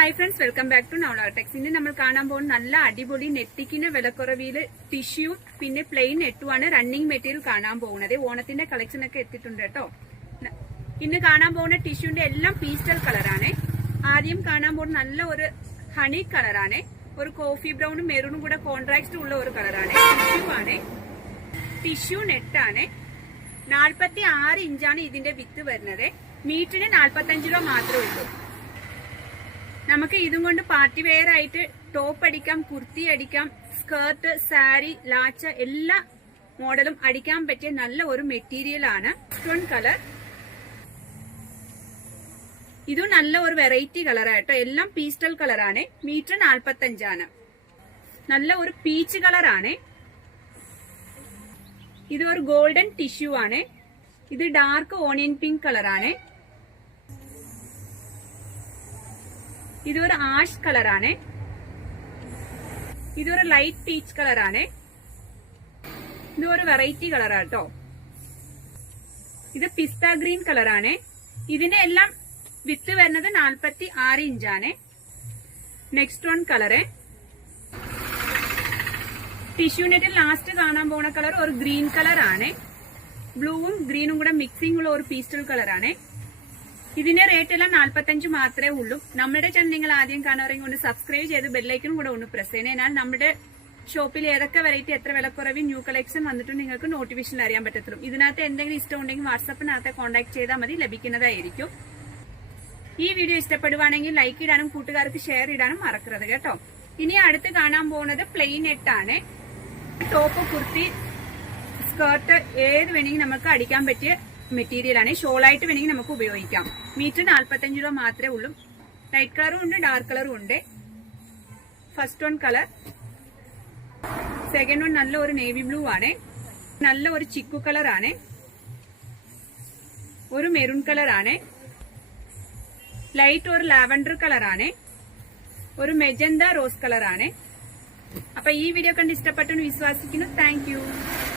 Hi friends, welcome back to നവളാടെക്സ്. ഇന്ന് നമ്മൾ കാണാൻ പോകുന്ന നല്ല അടിപൊളി നെറ്റിക്കിന് വിലക്കുറവില് ടിഷ്യൂ പിന്നെ പ്ലെയിൻ നെറ്റുമാണ് റണ്ണിങ് മെറ്റീരിയൽ കാണാൻ പോകുന്നത്. ഓണത്തിന്റെ കളക്ഷൻ ഒക്കെ എത്തിയിട്ടുണ്ട് കേട്ടോ. ഇന്ന് കാണാൻ പോകുന്ന ടിഷ്യൂന്റെ എല്ലാം പീസ്റ്റൽ കളറാണ്. ആദ്യം കാണാൻ പോകുന്ന നല്ല ഒരു ഹണി കളറാണ്. ഒരു കോഫി ബ്രൗണും മെറൂണും കൂടെ കോൺട്രാസ്റ്റ് ഉള്ള ഒരു കളറാണ്. ടിഷ്യൂ ആണ്, ടിഷ്യൂ നെറ്റാണ്. 46 ഇഞ്ചാണ് ഇതിന്റെ വിത്ത് വരുന്നത്. മീറ്ററിന് 45 രൂപ മാത്രമേ ഉള്ളൂ. നമുക്ക് ഇതും കൊണ്ട് പാർട്ടി വെയർ ആയിട്ട് ടോപ്പ് അടിക്കാം, കുർത്തി അടിക്കാം, സ്കേർട്ട്, സാരി, ലാച്ച എല്ലാ മോഡലും അടിക്കാൻ പറ്റിയ നല്ല ഒരു മെറ്റീരിയൽ ആണ്. സ്റ്റോൺ കളർ, ഇതും നല്ല ഒരു വെറൈറ്റി കളറായിട്ടോ. എല്ലാം പീസ്റ്റൽ കളറാണ്. മീറ്റർ 45 ആണ്. നല്ല ഒരു പീച്ച് കളറാണ്. ഇത് ഒരു ഗോൾഡൻ ടിഷ്യൂ ആണ്. ഇത് ഡാർക്ക് ഓണിയൻ പിങ്ക് കളറാണ്. ഇതൊരു ആഷ് കളറാണ്. ഇതൊരു ലൈറ്റ് പീച്ച് കളറാണ്. ഇതൊരു വെറൈറ്റി കളറാട്ടോ. ഇത് പിസ്ത ഗ്രീൻ കളറാണ്. ഇതിന്റെ എല്ലാം വിത്ത് വരുന്നത് 46 ഇഞ്ചാണ്. നെക്സ്റ്റ് വൺ കളറ്, ടിഷ്യൂ നെറ്റിൽ ലാസ്റ്റ് കാണാൻ പോണ കളർ ഒരു ഗ്രീൻ കളറാണ്. ബ്ലൂവും ഗ്രീനും കൂടെ മിക്സിംഗ് ഉള്ള ഒരു പീസ്റ്റൽ കളറാണ്. ഇതിന്റെ റേറ്റ് എല്ലാം 45 മാത്രമേ ഉള്ളൂ. നമ്മുടെ ചാനൽ നിങ്ങൾ ആദ്യം കാണുകയാണെങ്കിൽ ഒന്ന് സബ്സ്ക്രൈബ് ചെയ്ത് ബെല്ലൈക്കനും കൂടെ ഒന്ന് പ്രസ് ചെയ്യണം. എന്നാൽ നമ്മുടെ ഷോപ്പിൽ ഏതൊക്കെ വെറൈറ്റി എത്ര വിലക്കുറവിൽ ന്യൂ കളക്ഷൻ വന്നിട്ട് നിങ്ങൾക്ക് നോട്ടിഫിക്കേഷൻ അറിയാൻ പറ്റത്തുള്ളൂ. ഇതിനകത്ത് എന്തെങ്കിലും ഇഷ്ടമുണ്ടെങ്കിൽ വാട്സാപ്പിനകത്ത് കോൺടാക്ട് ചെയ്താൽ മതി, ലഭിക്കുന്നതായിരിക്കും. ഈ വീഡിയോ ഇഷ്ടപ്പെടുവാണെങ്കിൽ ലൈക്ക് ഇടാനും കൂട്ടുകാർക്ക് ഷെയർ ഇടാനും മറക്കരുത് കേട്ടോ. ഇനി അടുത്ത് കാണാൻ പോകുന്നത് പ്ലെയിൻ നെറ്റാണ്. ടോപ്പ്, കുർത്തി, സ്കേർട്ട് ഏത് വേണമെങ്കിൽ നമുക്ക് അടിക്കാൻ പറ്റിയ മെറ്റീരിയൽ ആണ്. ഷോളായിട്ട് വേണമെങ്കിൽ നമുക്ക് ഉപയോഗിക്കാം. മീറ്റർ 45 രൂപ മാത്രമേ ഉള്ളൂ. ലൈറ്റ് കളറും ഉണ്ട്, ഡാർക്ക് കളറും ഉണ്ട്. First one colour, second one നല്ല ഒരു നേവി ബ്ലൂ ആണ്. നല്ല ഒരു ചിക്കു കളറാണ്. ഒരു മെറൂൺ കളറാണ്. ലൈറ്റ് ഒരു ലാവൻഡർ കളറാണ്. ഒരു മെജന്ത റോസ് കളറാണ്. അപ്പൊ ഈ വീഡിയോ കണ്ട് ഇഷ്ടപ്പെട്ടെന്ന് വിശ്വസിക്കുന്നു. Thank you.